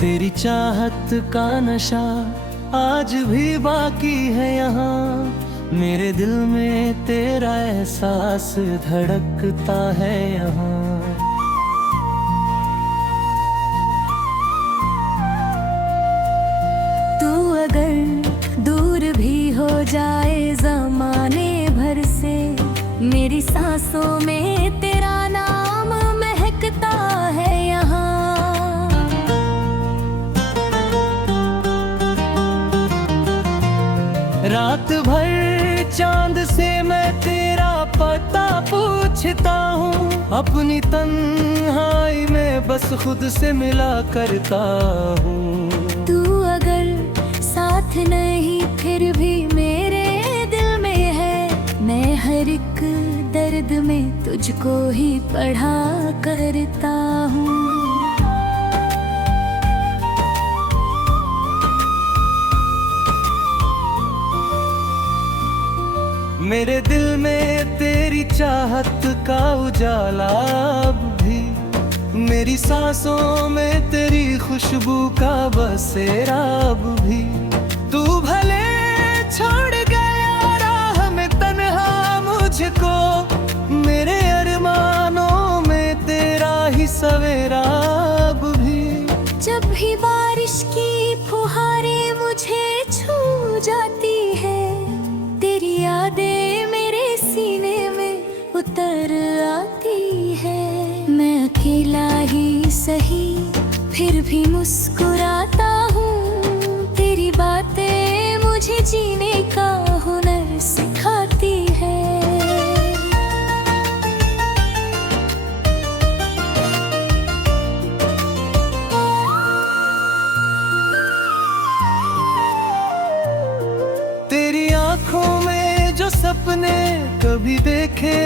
तेरी चाहत का नशा आज भी बाकी है यहाँ। मेरे दिल में तेरा एहसास धड़कता है यहाँ। तू अगर दूर भी हो जाए ज़माने भर से, मेरी सांसों में तेरा नाम महकता है यहाँ। रात भर चांद से मैं तेरा पता पूछता हूँ। अपनी तन्हाई में बस खुद से मिला करता हूँ। तू अगर साथ नहीं फिर भी मेरे दिल में है। मैं हर एक दर्द में तुझको ही पढ़ा करता हूँ। मेरे दिल में तेरी चाहत का उजाला अब भी, मेरी सांसों में तेरी खुशबू का बसेरा अब भी। तू भले छोड़ गया राह में तन्हा मुझको, मेरे अरमानों में तेरा ही सवेरा अब भी। जब भी बारिश की फुहारें मुझे छू जाती है, तेरी यादें मेरे सीने में उतर आती है। मैं अकेला ही सही फिर भी मुस्कुराता हूँ। तेरी बातें मुझे जीने का हुनर सिखाती है। तेरी आँखों में जो सपने कभी देखे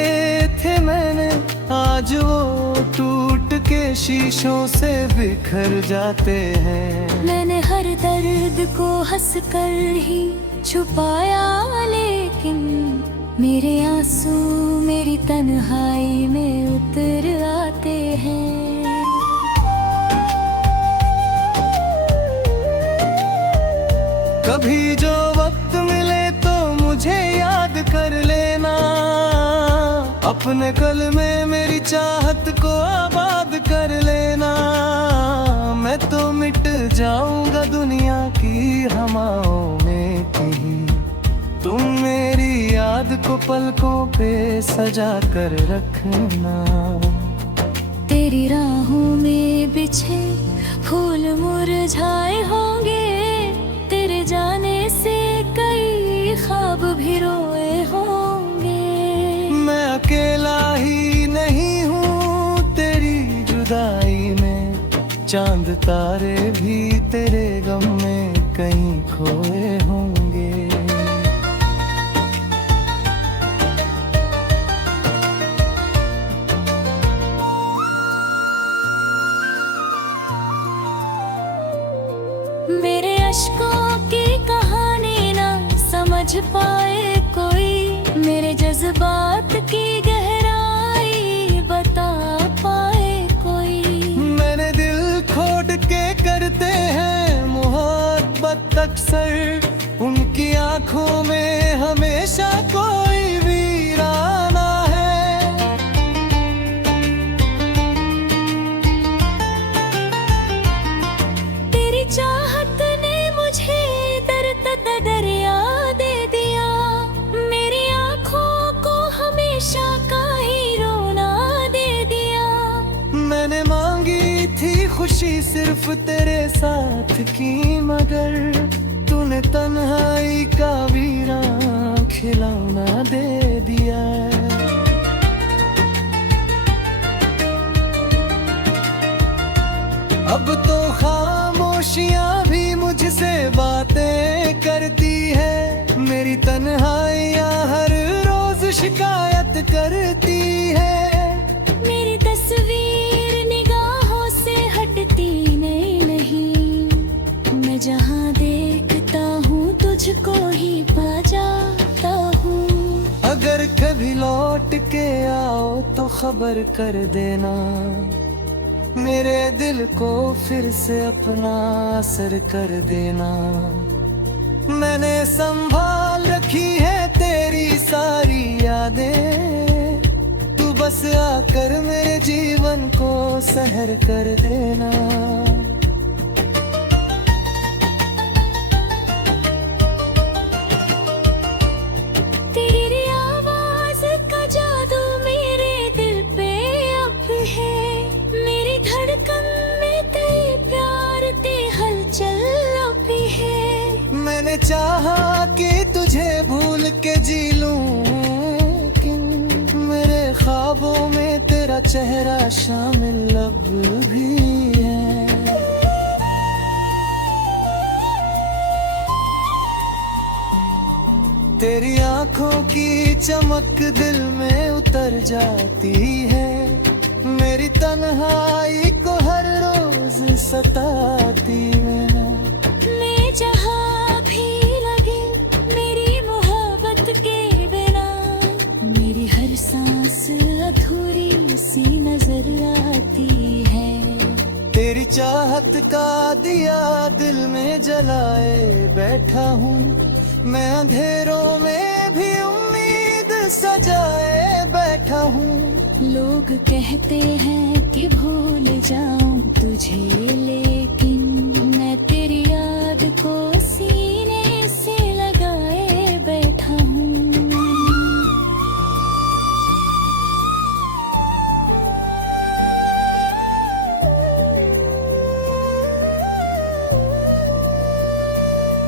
थे मैंने, आज वो टूट के शीशों से बिखर जाते हैं। मैंने हर दर्द को हंस कर ही छुपाया, लेकिन मेरे आंसू मेरी तन्हाई में उतर आते हैं। कभी जो वक्त मिले तो मुझे याद कर लेना। अपने कल में मेरी चाहत को आबाद कर लेना। मैं तो मिट जाऊंगा दुनिया की हवाओं में कहीं, तुम मेरी याद को पलकों पे सजा कर रखना। तेरी राहों में बिछे फूल मुरझाए होंगे, तेरे जाने से कई ख्वाब भी रोए होंगे। मैं अकेला ही नहीं हूँ तेरी जुदाई में, चांद तारे भी तेरे गम में कहीं खोए होंगे। मेरे अश्कों की कहानी ना समझ पाए कोई, मेरे जज्बात की गहराई बता पाए कोई। मैंने दिल खोट के करते हैं मोहब्बत अक्सर, उनकी आंखों में हमेशा कोई वीराना है। तेरी चाहत ने मुझे दर्द दरिया दे दिया, मेरी आंखों को हमेशा का ही रोना दे दिया। मैंने मांगी थी खुशी सिर्फ तेरे साथ की, मगर तूने तन्हाई का वीरा खिलौना दे दिया। अब तो खामोशियां भी मुझसे बातें करती है, मेरी तन्हाइयां हर रोज शिकायत करती है। मेरी तस्वीर निगाहों से हटती नहीं, मैं जहाँ देखता हूँ तुझको ही पा जाता हूँ। अगर कभी लौट के आओ तो खबर कर देना, मेरे दिल को फिर से अपना असर कर देना। मैंने संभाल रखी है तेरी सारी यादें, तू बस आकर मेरे जीवन को सहर कर देना। तेरी आवाज का जादू मेरे दिल पे अब है, मेरी धड़कन में तेरे प्यार ते हलचल अब है। मैंने चाहा कि तुझे भूल के जी लूं, लेकिन मेरे ख्वाबों में तेरा चेहरा शामिल अब भी है। तेरी आंखों की चमक दिल में उतर जाती है, मेरी तन्हाई को हर रोज सताती है। मैं जहाँ भी लगी मेरी मोहब्बत के बिना, मेरी हर सांस अधूरी सी नजर आती है। तेरी चाहत का दिया दिल में जलाए बैठा हूँ, मैं अंधेरों में भी उम्मीद सजाए बैठा हूँ। लोग कहते हैं कि भूल जाऊं तुझे, लेकिन मैं तेरी याद को सीने से लगाए बैठा हूँ।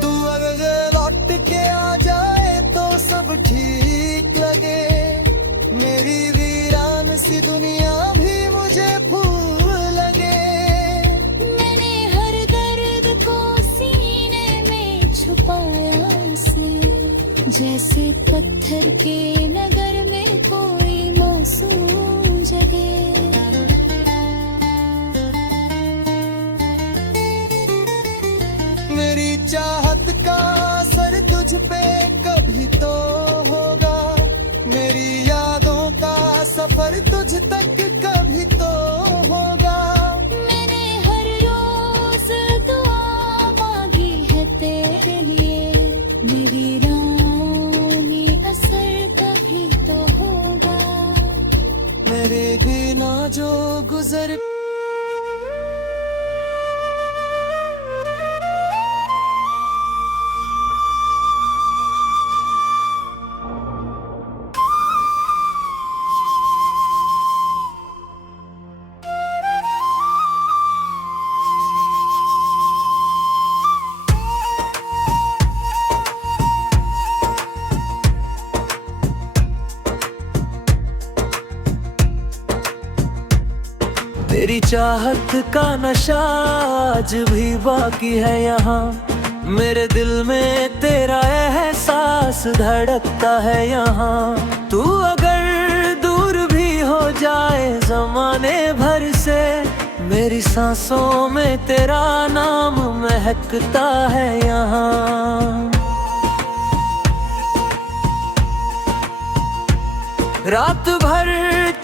तू अगर लौट के आ जाए तो सब ठीक लगे, मेरी वीरान सी दुनिया भी मुझे फूल लगे। मैंने हर दर्द को सीने में छुपाया से, जैसे पत्थर के नगर में कोई मौसम जगे। मेरी चाहत का असर तुझ पे कभी तो होगा, मेरी यादों का सफर तुझ तक कभी तो होगा। मैंने हर रोज दुआ मांगी है तेरे लिए, मेरी रानी असर कभी तो होगा। मेरे बिना जो गुजर तेरी चाहत का नशा आज भी बाकी है यहाँ, मेरे दिल में तेरा एहसास धड़कता है यहाँ। तू अगर दूर भी हो जाए जमाने भर से, मेरी सांसों में तेरा नाम महकता है यहाँ। रात भर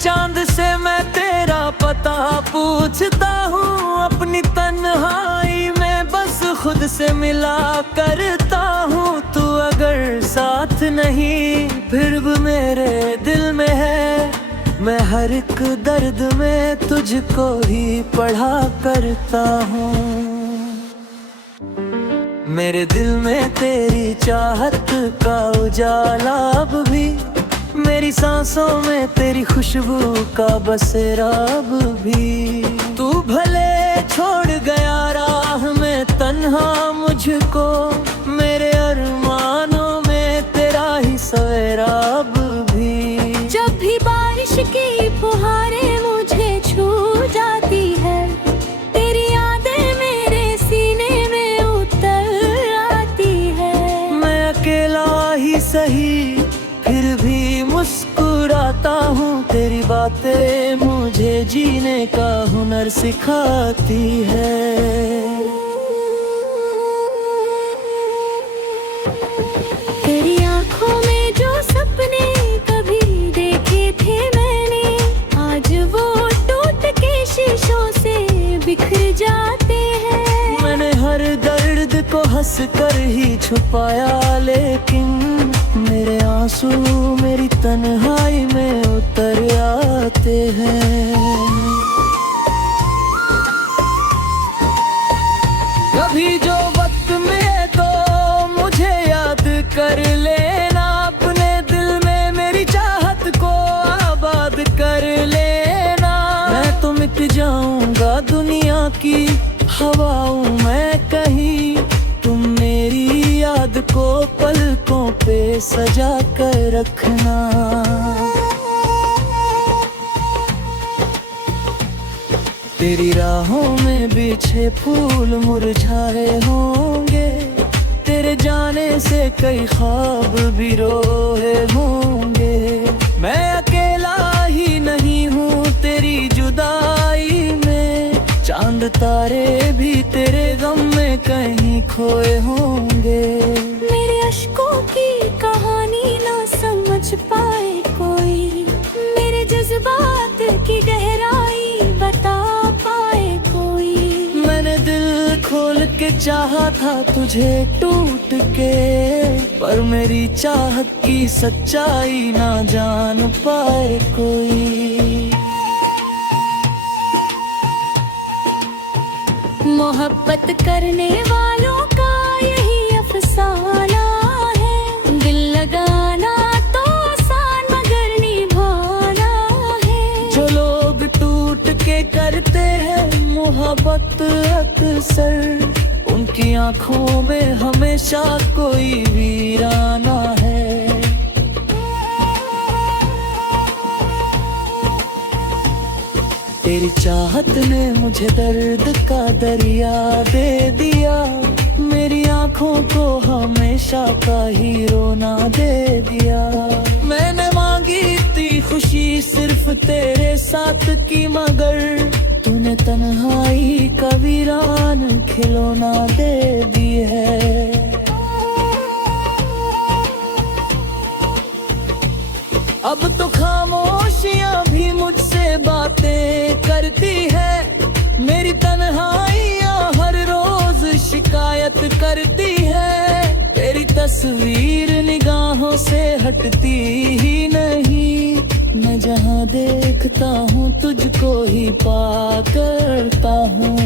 चांद से मैं तेरा पता पूछता हूँ, अपनी तन्हाई में बस खुद से मिला करता हूँ। तू अगर साथ नहीं फिर भी मेरे दिल में है, मैं हर एक दर्द में तुझको ही पढ़ा करता हूँ। मेरे दिल में तेरी चाहत का उजाला अब भी, मेरी सांसों में तेरी खुशबू का बसेरा अब भी। तू भले छोड़ गया राह में तन्हा मुझको, मेरे अरमानों में तेरा ही सवेरा अब भी। जब भी बारिश की फुहारें मुझे छू जाती है, तेरी यादें मेरे सीने में उतर आती है। मैं अकेला ही सही फिर भी मुस्कुराता हूँ, तेरी बातें मुझे जीने का हुनर सिखाती है। तेरी आंखों में जो सपने कभी देखे थे मैंने, आज वो टूट के शीशों से को हंस कर ही छुपाया, लेकिन मेरे आंसू मेरी तन्हाई में उतर आते हैं। कभी जो वक्त में तो मुझे याद कर लेना, अपने दिल में मेरी चाहत को आबाद कर लेना। मैं तो मिट जाऊंगा दुनिया की हवाओं में कहीं, तुम मेरी याद को पलकों पे सजा कर रखना। तेरी राहों में बिछे फूल मुरझाए होंगे, तेरे जाने से कई ख्वाब भी रोए होंगे। मैं अकेला ही नहीं हूँ तेरी जुदाई में, चांद तारे भी तेरे गम में कहीं खोए होंगे। मेरे अश्कों की कहानी ना समझ पाए कोई, मेरे जज्बात की गहराई बता पाए कोई। मैंने दिल खोल के चाहा था तुझे टूट के, पर मेरी चाहत की सच्चाई ना जान पाए कोई। मोहब्बत करने वालों का यही अफसाना है, दिल लगाना तो आसान मगर निभाना है। जो लोग टूट के करते हैं मोहब्बत अक्सर, उनकी आंखों में हमेशा कोई वीराना है। तेरी चाहत ने मुझे दर्द का दरिया दे दिया, मेरी आंखों को हमेशा का ही रोना दे दिया। मैंने मांगी थी खुशी सिर्फ तेरे साथ की, मगर तूने तन्हाई का वीरान खिलौना दे दी है। अब तो खामोशियां भी मुझसे बातें करती है, मेरी तन्हाइयां हर रोज शिकायत करती है। तेरी तस्वीर निगाहों से हटती ही नहीं, मैं जहां देखता हूँ तुझको ही पा करता हूँ।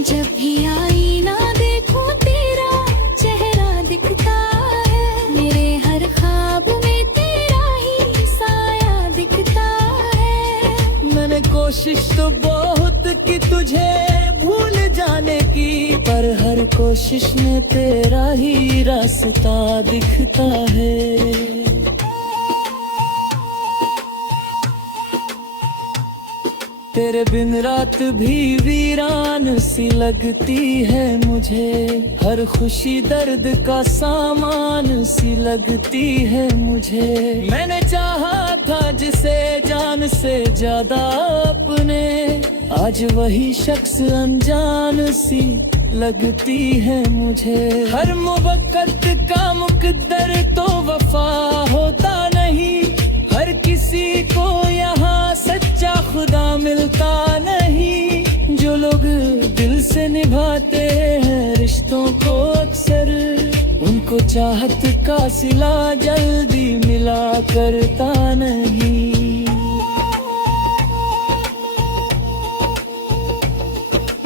जब भी आईना देखूं तेरा चेहरा दिखता है, मेरे हर ख्वाब में तेरा ही साया दिखता है। मैंने कोशिश तो बहुत की तुझे भूल जाने की, पर हर कोशिश में तेरा ही रास्ता दिखता है। तेरे बिन रात भी वीरान सी लगती है मुझे, हर खुशी दर्द का सामान सी लगती है मुझे। मैंने चाहा था जिसे जान से ज्यादा अपने, आज वही शख्स अनजान सी लगती है मुझे। हर मुवक्कत का मुकद्दर तो वफा होता नहीं, हर किसी को यहाँ सच्चा खुदा मिलता नहीं। जो लोग दिल से निभाते हैं रिश्तों को अक्सर, उनको चाहत का सिला जल्दी मिला करता नहीं।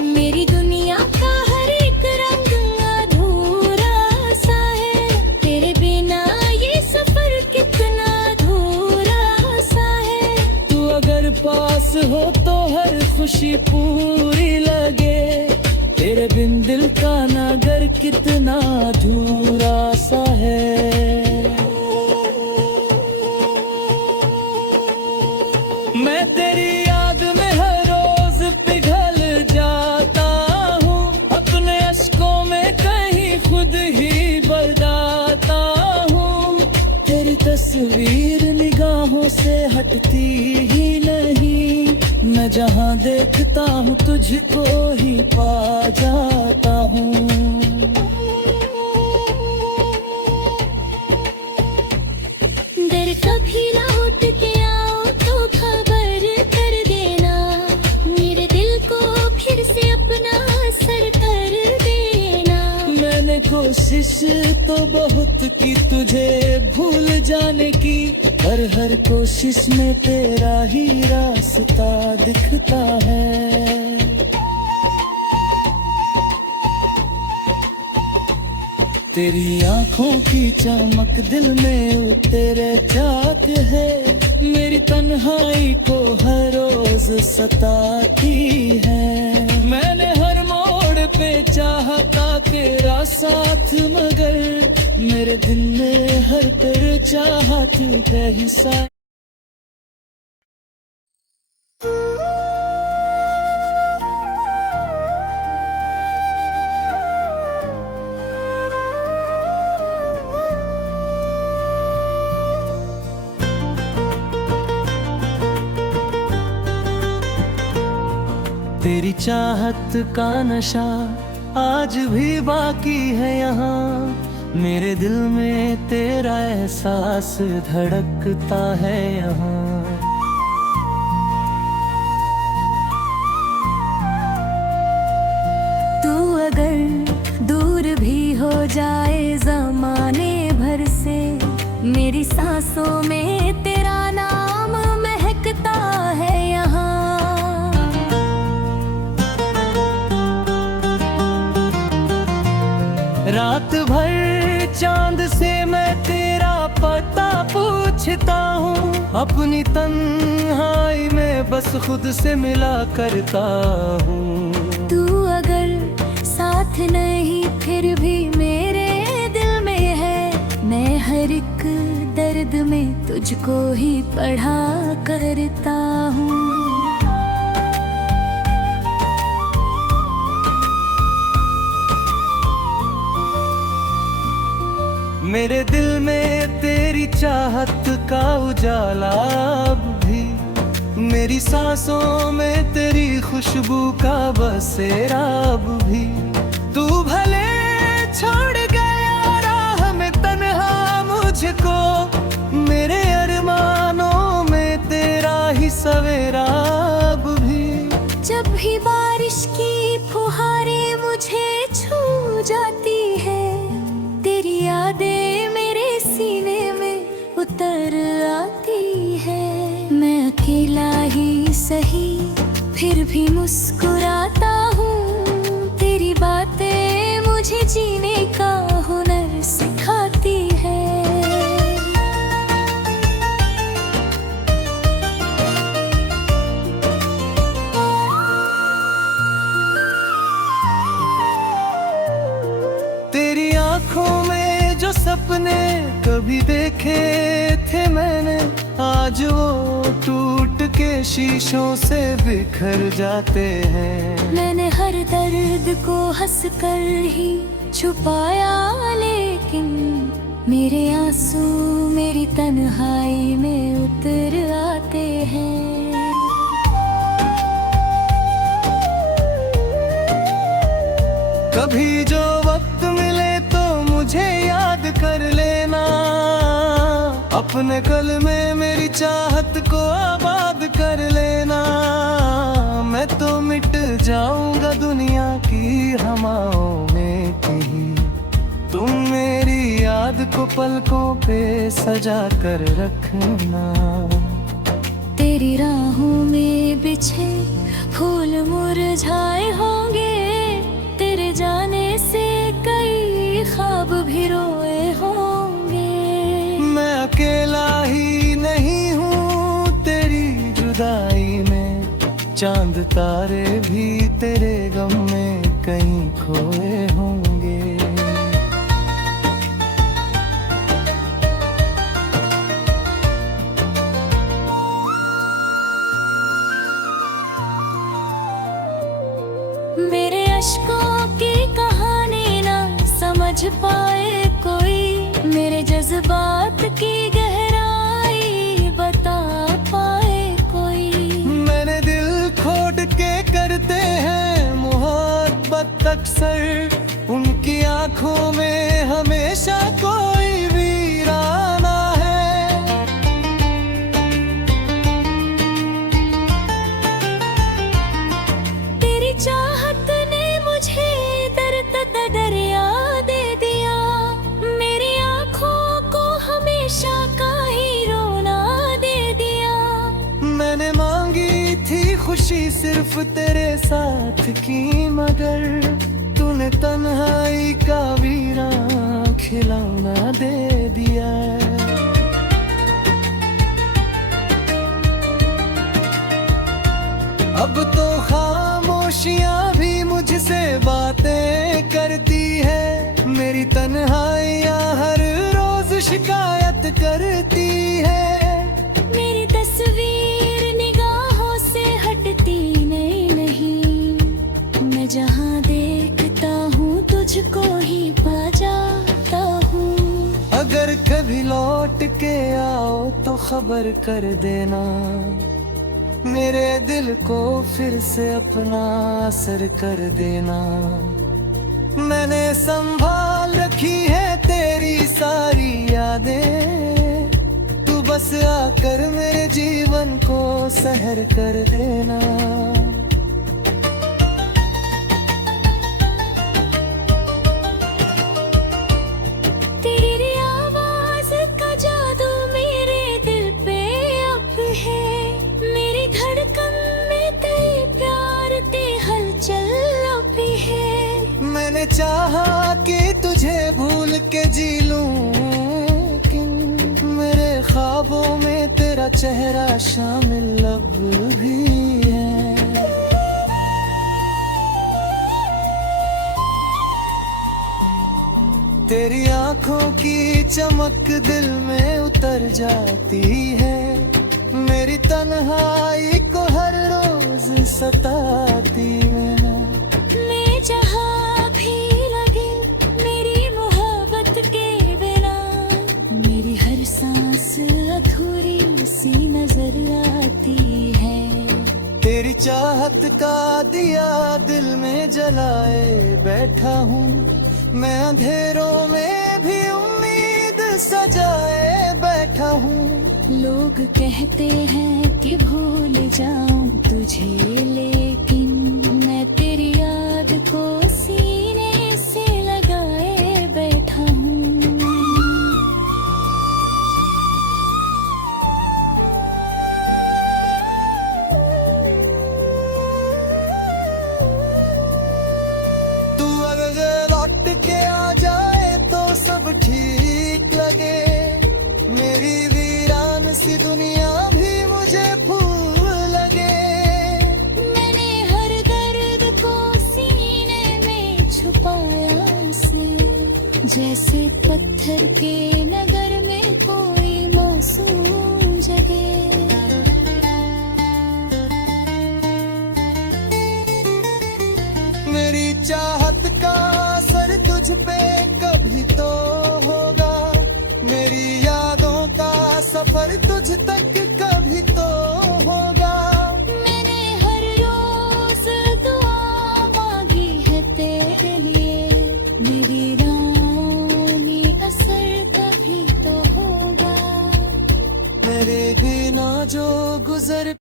मेरी दुनिया का हर एक रंग अधूरा सा है, तेरे बिना ये सफर कितना अधूरा सा है। तू अगर पास हो तो हर खुशी पूरी लगे, तेरे बिन दिल का नगर कितना अधूरा सा है। मैं तेरी याद में हर रोज पिघल जाता हूँ, अपने अश्कों में कहीं खुद ही बरदाता हूँ। तेरी तस्वीर निगाहों से हटती ही नहीं, मैं जहाँ देखता हूँ तुझको ही पा जाता हूँ। दर कभी लौट के आओ तो खबर कर देना, मेरे दिल को कोशिश तो बहुत की तुझे भूल जाने की, पर हर कोशिश में तेरा ही रास्ता दिखता है। तेरी आंखों की चमक दिल में उतरे जाते है, मेरी तन्हाई को हर रोज सताती है। मैंने हर मोड़ पे चाहता तेरा साथ, मगर मेरे दिल में हर तेरे चाहत का हिस्सा। तेरी चाहत का नशा आज भी बाकी है यहाँ, मेरे दिल में तेरा एहसास धड़कता है यहाँ। तू अगर दूर भी हो जाए ज़माने भर से, मेरी सांसों में तेरा नाम महकता है यहाँ। रात भर चांद से मैं तेरा पता पूछता हूँ, अपनी तन्हाई में बस खुद से मिला करता हूँ। तू अगर साथ नहीं फिर भी मेरे दिल में है, मैं हर एक दर्द में तुझको ही पढ़ा करता हूँ। मेरे दिल में तेरी चाहत का उजाला अब भी, मेरी सांसों में तेरी खुशबू का बसेरा अब भी। तू भले छोड़ गया राह में तन्हा मुझको, मेरे अरमानों में तेरा ही सवेरा अब भी। जब भी बारिश की फुहारें मुझे छू जाती है, तेरी यादें मेरे सीने में उतर आती है। मैं अकेला ही सही फिर भी मुस्कुराता हूँ, तेरी बातें मुझे जीने का हुनर सिखाती है। तेरी आंखों में जो सपने कभी देखे थे मैंने, आज वो टूट के शीशों से बिखर जाते हैं। मैंने हर दर्द को हंस कर ही छुपाया, लेकिन मेरे आंसू मेरी तन्हाई में उतर आते हैं। कभी जो वक्त मिले तो मुझे याद कर लेना, अपने कल में मेरी चाहत को आबाद कर लेना। मैं तो मिट जाऊंगा दुनिया की हवाओं में कहीं, तुम मेरी याद को पलकों पे सजा कर रखना। तेरी राहों में बिछे फूल मुरझाए होंगे, तेरे जाने से कई ख्वाब भी रोए होंगे। मैं अकेला ही नहीं हूँ तेरी जुदाई में, चांद तारे भी तेरे गम में कहीं खोए होंगे। मेरे अश्कों की कहानी ना समझ पाए कोई, मेरे जज्बात की गहराई बता पाए कोई। मैंने दिल खोट के करते हैं मोहब्बत अक्सर, उनकी आंखों में हमेशा कोई वीराना है। तेरी चाहत ने मुझे दर्द दरिया दे दिया, खुशी सिर्फ तेरे साथ की, मगर तूने तन्हाई का वीरा खिलौना दे दिया है। अब तो खामोशियां भी मुझसे बातें करती है, मेरी तन्हाइयां हर रोज शिकायत करती है। मेरी तस्वीर निगाहों से हटती नहीं, मैं जहाँ देखता हूँ तुझको ही पा जाता हूँ। अगर कभी लौट के आओ तो खबर कर देना, मेरे दिल को फिर से अपना असर कर देना। मैंने संभाल रखी है तेरी सारी यादें, तू बस आकर मेरे जीवन को सहर कर देना। तेरी आवाज का जादू मेरे दिल पे अब है, मेरी धड़कन में तेरे प्यार की हलचल अब है। मैंने चाहा कि तुझे भूल के जी लूं, लेकिन मेरे ख्वाबों में तेरा चेहरा शामिल अब भी है। तेरी आंखों की चमक दिल में उतर जाती है, मेरी तन्हाई को हर रोज सताती है। मैं जहाँ भी लगे मेरी मोहब्बत के बिना, मेरी हर सांस अधूरी सी नजर आती है। तेरी चाहत का दिया दिल में जलाए बैठा हूँ, मैं अंधेरों में भी उम्मीद सजाए बैठा हूँ। लोग कहते हैं कि भूल जाऊं तुझे, लेकिन मैं तेरी याद को सीने से लगाए बैठा हूँ। तू अगर लौट के आ जाए तो सब ठीक लगे, मेरी वीरान सी दुनिया भी मुझे फूल लगे। मैंने हर दर्द को सीने में छुपाया से, जैसे पत्थर के नगर में कोई मासूम जगे। मेरी चाहत का असर तुझ पे कभी तो होगा, मेरी यादों का सफर तुझ तक कभी तो होगा। मैंने हर रोज दुआ मांगी है तेरे लिए, मेरी रानी असर कभी तो होगा। मेरे बिना जो गुजर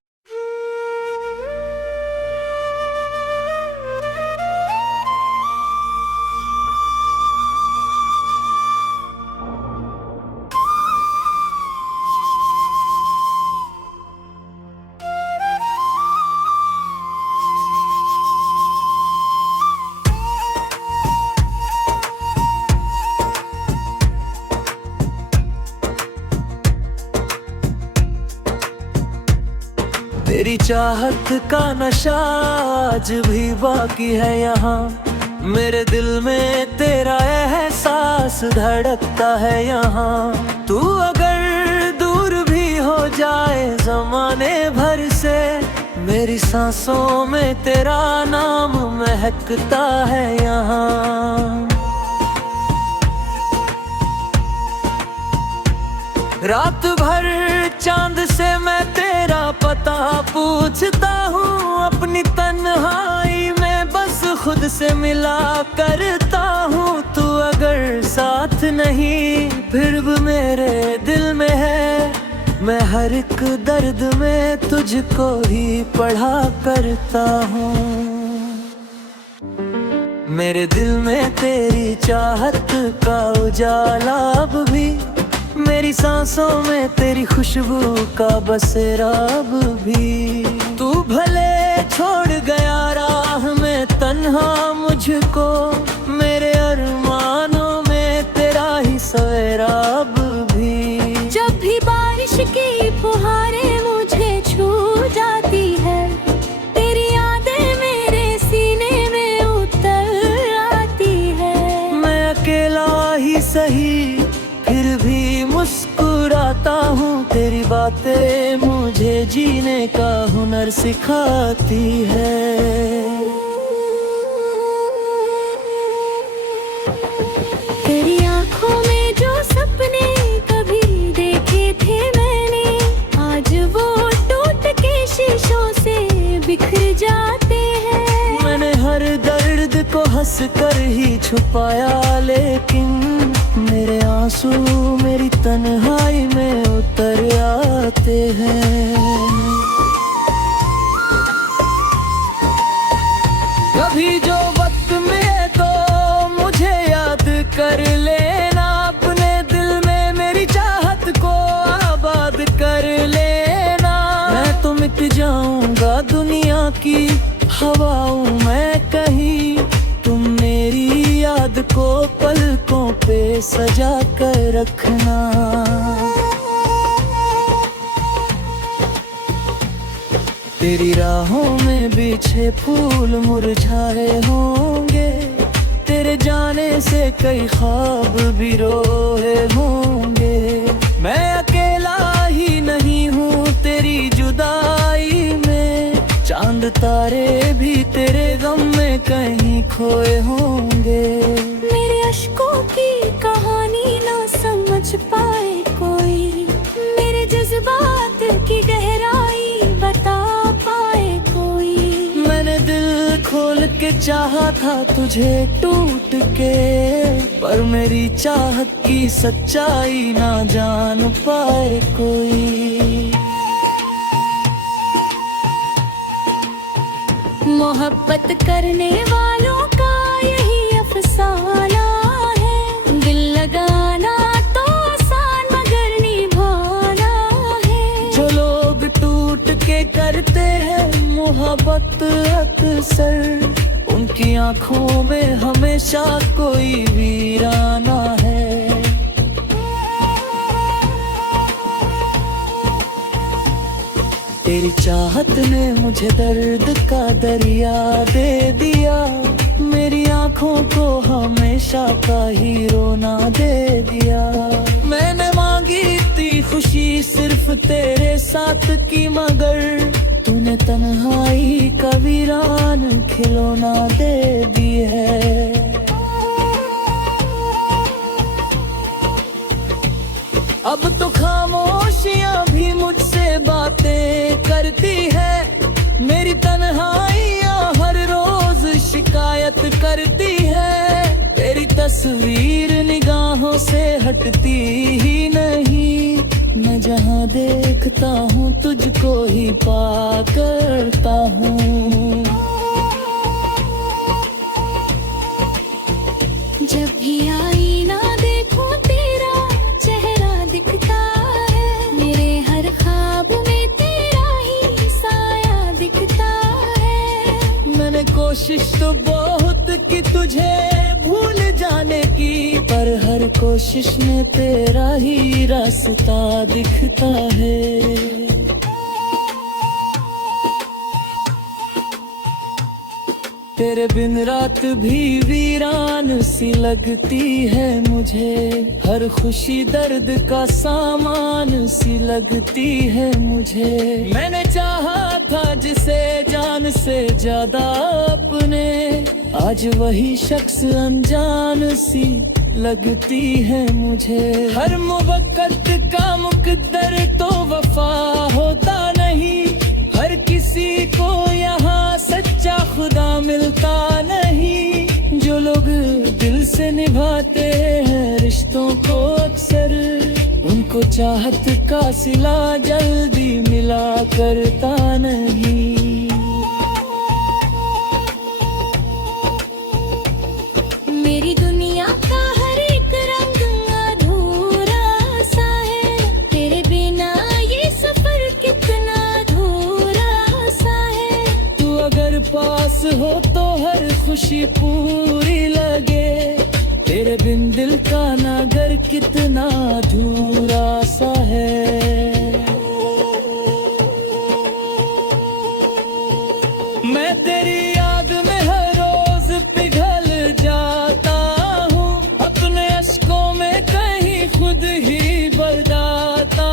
तेरी चाहत का नशा आज भी बाकी है यहाँ, मेरे दिल में तेरा एहसास धड़कता है यहाँ। तू अगर दूर भी हो जाए जमाने भर से, मेरी सांसों में तेरा नाम महकता है यहाँ। रात भर चांद से मैं तेरा पता पूछता हूँ, अपनी तन्हाई में बस खुद से मिला करता हूँ। तू अगर साथ नहीं फिर भी मेरे दिल में है, मैं हर एक दर्द में तुझको ही पढ़ा करता हूँ। मेरे दिल में तेरी चाहत का उजाला अब भी, मेरी सांसों में तेरी खुशबू का बसेरा अब भी। तू भले छोड़ गया राह में तन्हा मुझको, मेरे अरमानों में तेरा ही सवेरा अब भी। जब भी बारिश की फुहारें मुझे छू जाती है, तेरी यादें मेरे सीने में उतर आती है। मैं अकेला ही सही फिर भी मुस्कुराता हूँ, तेरी बातें मुझे जीने का हुनर सिखाती है। तेरी आँखों में जो सपने कभी देखे थे मैंने, आज वो टूट के शीशों से बिखर जाते हैं। मैंने हर दर्द को हंस कर ही छुपाया, लेकिन मेरे आंसू मेरी तन्हाई में उतर आते हैं। कभी जो वक्त में तो मुझे याद कर लेना, अपने दिल में मेरी चाहत को आबाद कर लेना। मैं तो मिट जाऊंगा दुनिया की हवाओं में कहीं, तुम मेरी याद को पलकों पे सजा कर रखना। तेरी राहों में बिछे फूल मुरझाए होंगे, तेरे जाने से कई ख्वाब भी रोए होंगे। मैं अकेला ही नहीं हूँ तेरी जुदाई में, चांद तारे भी तेरे गम में कहीं खोए होंगे। मेरे अश्कों की कहानी ना समझ पाए कोई, मेरे जज्बात की गहराई बता पाए कोई। मैंने दिल खोल के चाहा था तुझे टूट के, पर मेरी चाहत की सच्चाई ना जान पाए कोई। मोहब्बत करने वालों का यही अफसाना है, दिल लगाना तो आसान मगर निभाना है। जो लोग टूट के करते हैं मोहब्बत अक्सर, उनकी आंखों में हमेशा कोई वीराना है। तेरी चाहत ने मुझे दर्द का दरिया दे दिया, मेरी आंखों को हमेशा का ही रोना दे दिया। मैंने मांगी थी खुशी सिर्फ तेरे साथ की, मगर तूने तन्हाई का वीरान खिलौना दे दी है। अब तो खामोशियां भी मुझसे बातें करती है, मेरी तन्हाइयां हर रोज शिकायत करती है। तेरी तस्वीर निगाहों से हटती ही नहीं, मैं जहां देखता हूँ तुझको ही पा करता हूँ। जब भी आईना देखूं तेरा चेहरा दिखता है, मेरे हर ख्वाब में तेरा ही साया दिखता है। मैंने कोशिश तो बहुत की तुझे भूल जाने की, पर हर कोशिश में तेरा ही रास्ता दिखता है। तेरे बिन रात भी वीरान सी लगती है मुझे, हर खुशी दर्द का सामान सी लगती है मुझे। मैंने चाहा था जिसे जान से ज्यादा अपने, आज वही शख्स अनजान सी लगती है मुझे। हर मुवक्कत का मुकद्दर तो वफा होता नहीं, हर किसी को यहाँ सच्चा खुदा मिलता नहीं। जो लोग दिल से निभाते हैं रिश्तों को अक्सर, उनको चाहत का सिला जल्दी मिला करता नहीं। मेरी दुनिया का हर एक रंग अधूरा सा है, तेरे बिना ये सफर कितना अधूरा सा है। तू हो तो हर खुशी पूरी लगे, तेरे बिन दिल का नगर कितना अधूरा सा है। मैं तेरी याद में हर रोज पिघल जाता हूँ, अपने अश्कों में कहीं खुद ही बरदाता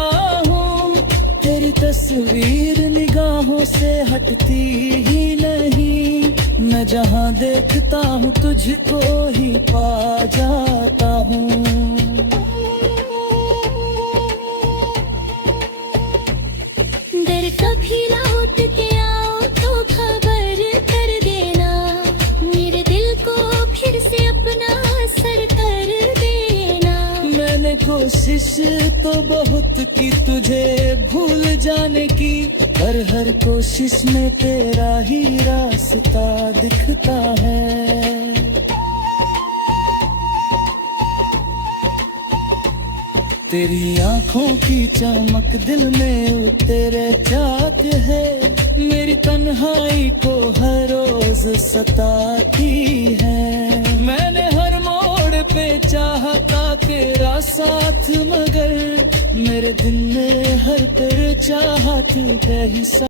हूँ। तेरी तस्वीर निगाहों से हटती ही नहीं, मैं जहाँ देखता हूँ तुझको ही पा जाता हूँ। दर कभी लौट के आओ तो खबर कर देना, मेरे दिल को फिर से अपना असर कर देना। मैंने कोशिश तो बहुत की तुझे भूल जाने की, पर हर कोशिश में तेरा ही रास्ता दिखता है। तेरी आंखों की चमक दिल में उतरे जात है, मेरी तन्हाई को हर रोज सताती है। मैंने हर मोड़ पे चाहता तेरा साथ, मगर मेरे दिल में हर तेरे चाहत का हिस्सा